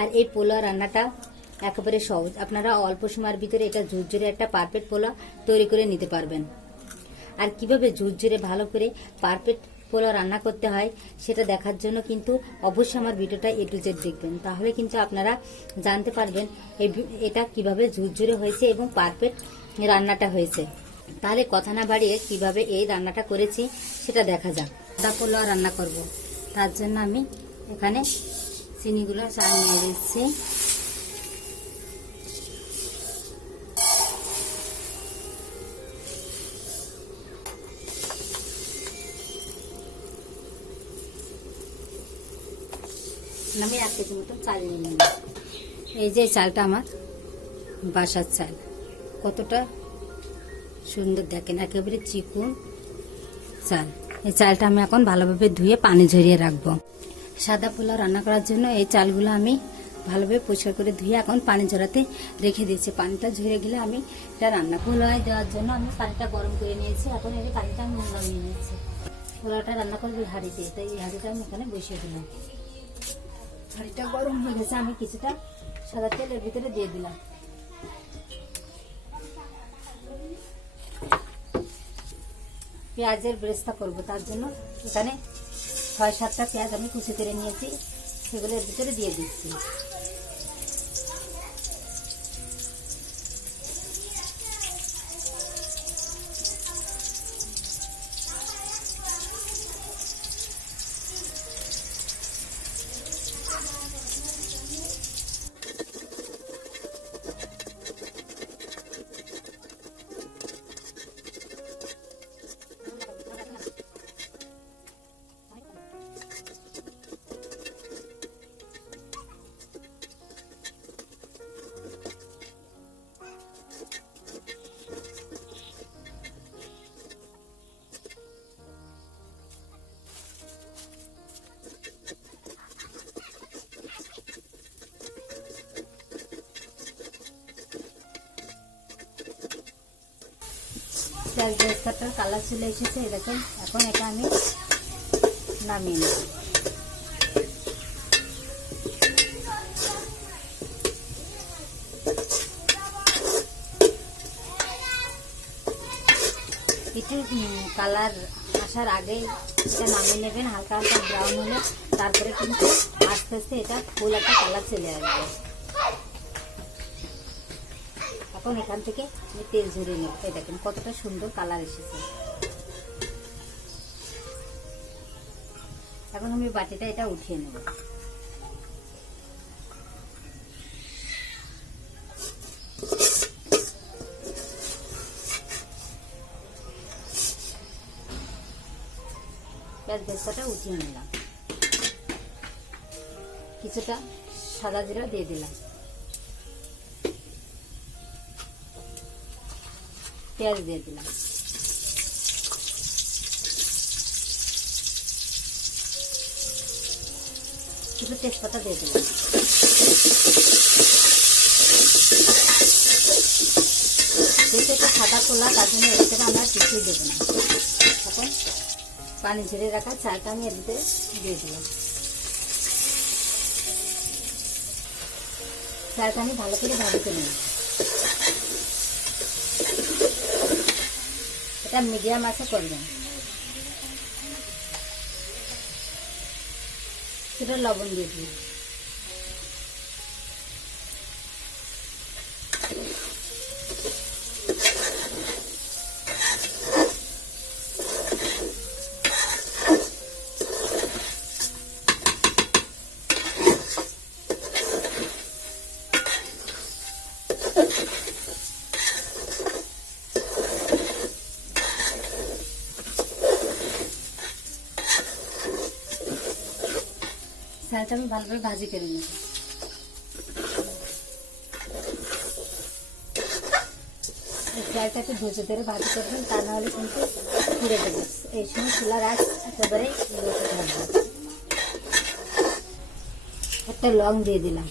আর এই পোলাও রান্নাটা একেবারে সহজ, আপনারা অল্প সময়ের ভিতরে এটা ঝুরঝুরে একটা পারফেক্ট পোলাও তৈরি করে নিতে পারবেন। আর কিভাবে ঝুরঝুরে ভালো করে পারফেক্ট পোলাও রান্না করতে হয় সেটা দেখার জন্য কিন্তু অবশ্যই আমার ভিডিওটা A to Z দেখবেন, তাহলে কিন্তু আপনারা জানতে পারবেন এটা কিভাবে ঝুরঝুরে হয়েছে এবং পারফেক্ট রান্নাটা হয়েছে। তাহলে কথা না বাড়িয়ে কিভাবে এই রান্নাটা করেছি সেটা দেখা যাক। সাদা পোলাও রান্না করব, তার জন্য আমি এখানে চিনিগুলো চাল নিয়ে দিচ্ছি। আমি 1 কেজি মতন চাল নিয়ে নিলাম। এই যে চালটা আমার বাসার চাল, কতটা সুন্দর দেখেন, একেবারে চিকন চাল। এই চালটা আমি এখন ভালোভাবে ধুয়ে পানি ঝরিয়ে রাখবো। সাদা পোলাও রান্না করার জন্য এই চালগুলো আমি ভালোভাবে পরিষ্কার করে ধুয়ে এখন পানি ঝরাতে রেখে দিয়েছি। পানিটা ঝরে গেলে আমি এটা রান্না পোলাওয় দেওয়ার জন্য আমি পানিটা গরম করে নিয়েছি। এখন এই পানিটা আমি নামিয়ে নিয়েছি। পোলাওটা রান্না করবো হাঁড়িতে, তাই এই হাঁড়িটা আমি এখানে বসিয়ে দিলাম। হাঁড়িটা গরম হয়ে গেছে, আমি কিছুটা সাদা তেল এর ভিতরে দিয়ে দিলাম। পেঁয়াজের ব্রেস্তা করব, তার জন্য এখানে 6-7টা পেঁয়াজ আমি কুচি করে নিয়েছি, সেগুলো এর ভিতরে দিয়ে দিচ্ছি। পেঁয়াজ বেরেস্তাটার কালার চলে এসেছে, এরকম। এখন এটা আমি নামিয়ে নেব। একটু কালার আসার আগে এটা নামিয়ে নেবেন, হালকা হালকা ব্রাউন হলে তারপরে কিন্তু আস্তে আস্তে এটা ফুল একটা কালার চলে আসবে। এখন এখান থেকে আমি তেল ঝরিয়ে নেব। এই দেখেন কতটা সুন্দর কালার এসেছে। এখন আমি বাটিটা এটা উঠিয়ে নেব। পেঁয়াজ বেরেস্তাটা উঠিয়ে নিলাম, কিছুটা সাদা জিরা দিয়ে দিলাম, পেঁয়াজ দিয়ে দিলাম, কিছু তেজপাতা দিয়ে দিলাম। যেহেতু এটা সাদা পোলা, তার জন্য এর ভিতরে আমরা কিছুই দেবো না। এখন পানি ঝরে রাখা চালটা আমি এর ভিতরে দিয়ে দিলাম। চালটা আমি ভালো করে ভাজতে নেব। এটা মিডিয়াম আছে করবেন। সেটা লবণ দিয়ে দিই। চালটা আমি ভালোভাবে ভাজি করে নেব। চালটা একটু ধৈর্য ধরে ভাজি করবেন, তা না হলে কিন্তু পুড়ে দেবে। এই সময় চুলার আঁচ একেবারে লোতে থাকবে। একটা লং দিয়ে দিলাম,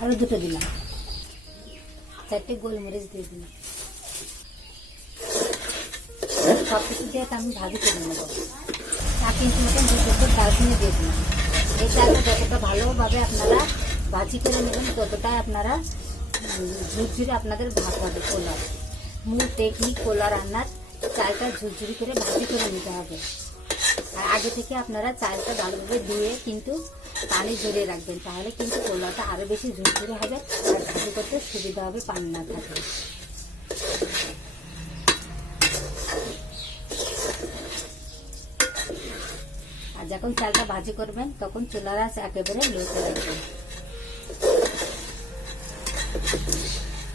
আরো 2টো দিলাম, 4টে গোলমরিচ দিয়ে দিলাম। সবকিছু দিয়ে আমি ভাজি করে নেব। 1 ইঞ্চি মতন 2 টুকরো দারচিনি দিয়ে দিলাম। এই চালটা যতটা ভালোভাবে আপনারা ভাজি করে নেবেন ততটাই আপনারা ঝুরঝুরে আপনাদের ভাত হবে পোলাও। মূল টেকনিক পোলাও রান্নার চালটা ঝুরঝুরি করে ভাজি করে নিতে হবে। আর আগে থেকে আপনারা চালটা ভালোভাবে ধুয়ে কিন্তু পানি ঝরিয়ে রাখবেন, তাহলে কিন্তু পোলাওটা আরও বেশি ঝুরঝুরে হবে আর ভাজি করতে সুবিধা হবে, পানি না থাকে। আর যখন চালটা ভাজি করবেন তখন চুলার আঁচ একেবারে লোতে রাখবেন,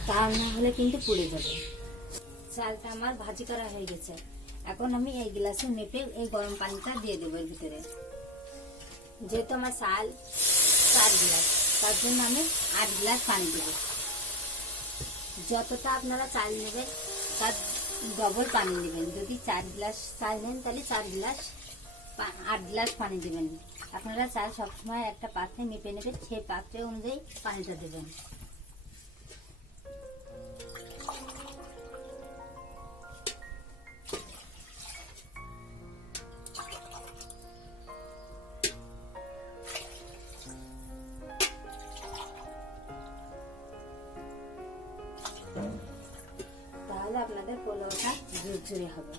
তা না হলে কিন্তু পুড়ে যাবে। চালটা আমার ভাজি করা হয়ে গেছে। এখন আমি এই গ্লাসে মেপে এই গরম পানিটা দিয়ে দেবো এর ভিতরে। যেহেতু আমার চাল 4 গ্লাস, তার জন্য আমি 8 গ্লাস পানি দেবো। যতটা আপনারা চাল নেবেন তার ডবল পানি নেবেন। যদি 4 গ্লাস চাল নেন তাহলে 4 গ্লাস 8 গ্লাস পানি দেবেন। আপনারা চাল সবসময় একটা পাত্রে মেপে নেবেন, সেই পাত্রে অনুযায়ী পানিটা দেবেন। তাহলে আপনাদের পোলাওটা ঝুরঝুরে হবে।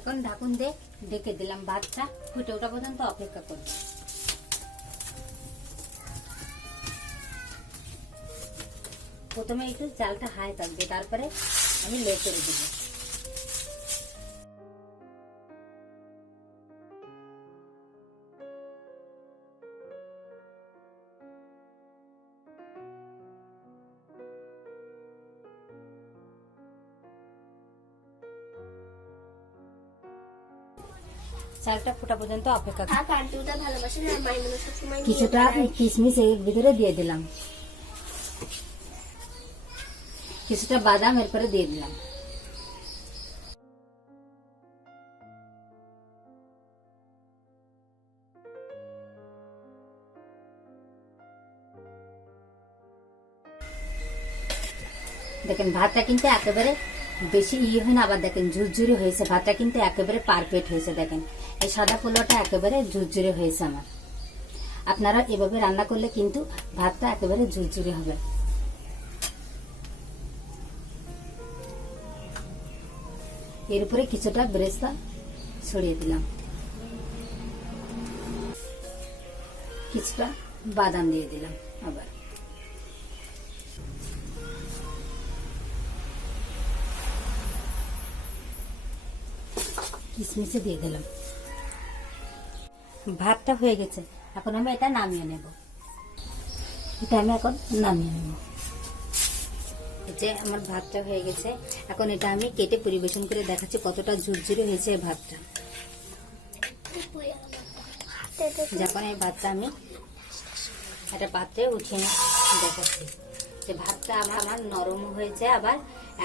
এখন ঢাকুন দিয়ে ঢেকে দিলাম, ভাতটা ফুটে ওঠা পর্যন্ত অপেক্ষা করব। প্রথমে একটু চালটা হাই থাকবে, তারপরে আমি লো করে দিব। চালটা ফোটা পর্যন্ত অপেক্ষা কিছুটা কিশমিশ এর ভিতরে দিয়ে দিলাম, কিছুটা বাদাম এরপরে দিয়ে দিলাম। দেখেন ভাতটা কিন্তু একেবারে বেশি হয় না, আবার দেখেন ঝুরঝুরে হয়েছে। ভাতটা কিন্তু একেবারে পারফেক্ট হয়েছে। দেখেন এই সাদা পোলাওটা একেবারে ঝুরঝুরে হয়েছে আমার। আপনারা এভাবে রান্না করলে কিন্তু ভাতটা একেবারে ঝুরঝুরে হবে। এর উপরে কিছুটা বেরেস্তা ছড়িয়ে দিলাম, কিছুটা বাদাম দিয়ে দিলাম, আবার কিশমিশে দিয়ে দিলাম। ভাতটা হয়ে গেছে, এখন আমি এটা নামিয়ে নেব। এটা আমি এখন নামিয়ে নেব। যে আমার ভাতটা হয়ে গেছে, এখন এটা আমি কেটে পরিবেশন করে দেখাচ্ছি কতটা ঝুরঝুরে হয়েছে এই ভাতটা। যখন এই ভাতটা আমি একটা পাত্রে উঠিয়ে দেখাচ্ছি যে ভাতটা আমার নরম হয়েছে, আবার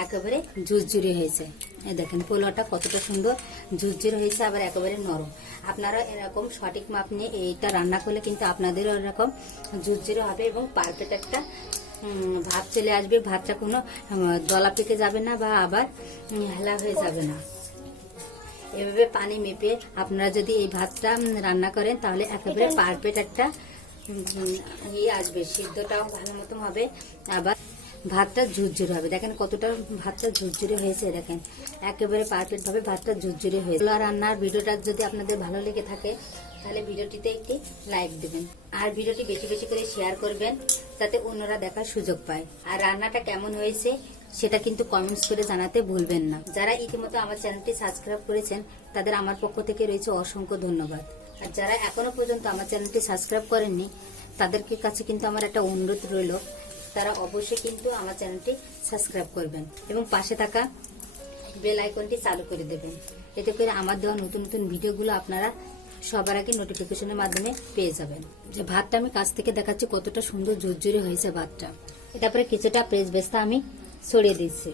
একেবারে ঝুরঝুরে হয়েছে। এই দেখেন পোলাওটা কতটা সুন্দর ঝুরঝুরে হয়েছে, আবার একেবারে নরম। আপনারা এরকম সঠিক মাপ নিয়ে এইটা রান্না করলে কিন্তু আপনাদেরও এরকম ঝুরঝুরে হবে এবং পারফেক্ট একটা ভাত চলে আসবে। ভাতটা কোনো দলা পেকে যাবে না বা আবার হেলা হয়ে যাবে না। এভাবে পানি মেপে আপনারা যদি এই ভাতটা রান্না করেন তাহলে একেবারে পারফেক্ট একটা আসবে, সিদ্ধটাও ভালো মতো হবে, আবার ভাতটা ঝুরঝুরে হবে। দেখেন কতটা ভাতটা ঝুরঝুরে হয়েছে, দেখেন একেবারে পারফেক্ট ভাবে ভাতটা ঝুরঝুরে হয়েছে। পোলাও রান্নার ভিডিওটা যদি আপনাদের ভালো লেগে থাকে তাহলে ভিডিওটিতে একটি লাইক দেবেন, আর ভিডিওটি বেশি বেশি করে শেয়ার করবেন যাতে অন্যরা দেখার সুযোগ পায়। আর রান্নাটা কেমন হয়েছে সেটা কিন্তু কমেন্টস করে জানাতে ভুলবেন না। যারা ইতিমধ্যে আমার চ্যানেলটি সাবস্ক্রাইব করেছেন তাদের আমার পক্ষ থেকে রয়েছে অসংখ্য ধন্যবাদ। আর যারা এখনো পর্যন্ত আমার চ্যানেলটি সাবস্ক্রাইব করেননি তাদের কাছে কিন্তু আমার একটা অনুরোধ রইল, তারা অবশ্যই কিন্তু আমার চ্যানেলটি সাবস্ক্রাইব করবেন এবং পাশে থাকা বেল আইকনটি চালু করে দেবেন। এতে করে আমার দেওয়া নতুন নতুন ভিডিওগুলো আপনারা সবার আগে নোটিফিকেশনের মাধ্যমে পেয়ে যাবেন। যে ভাতটা আমি কাছ থেকে দেখাচ্ছি কতটা সুন্দর ঝুরঝুরে হয়েছে ভাতটা। তারপরে কিছুটা পেঁয়াজ বেস্তা আমি ছড়িয়ে দিচ্ছি।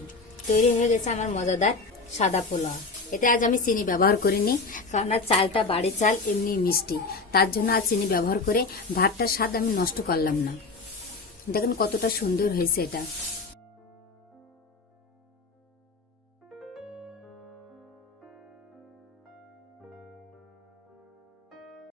তৈরি হয়ে গেছে আমার মজাদার সাদা পোলাও। এতে আজ আমি চিনি ব্যবহার করিনি, কারণ আর চালটা বাড়ির চাল এমনি মিষ্টি, তার জন্য আর চিনি ব্যবহার করে ভাতটার স্বাদ আমি নষ্ট করলাম না। দেখেন কতটা সুন্দর হয়েছে এটা।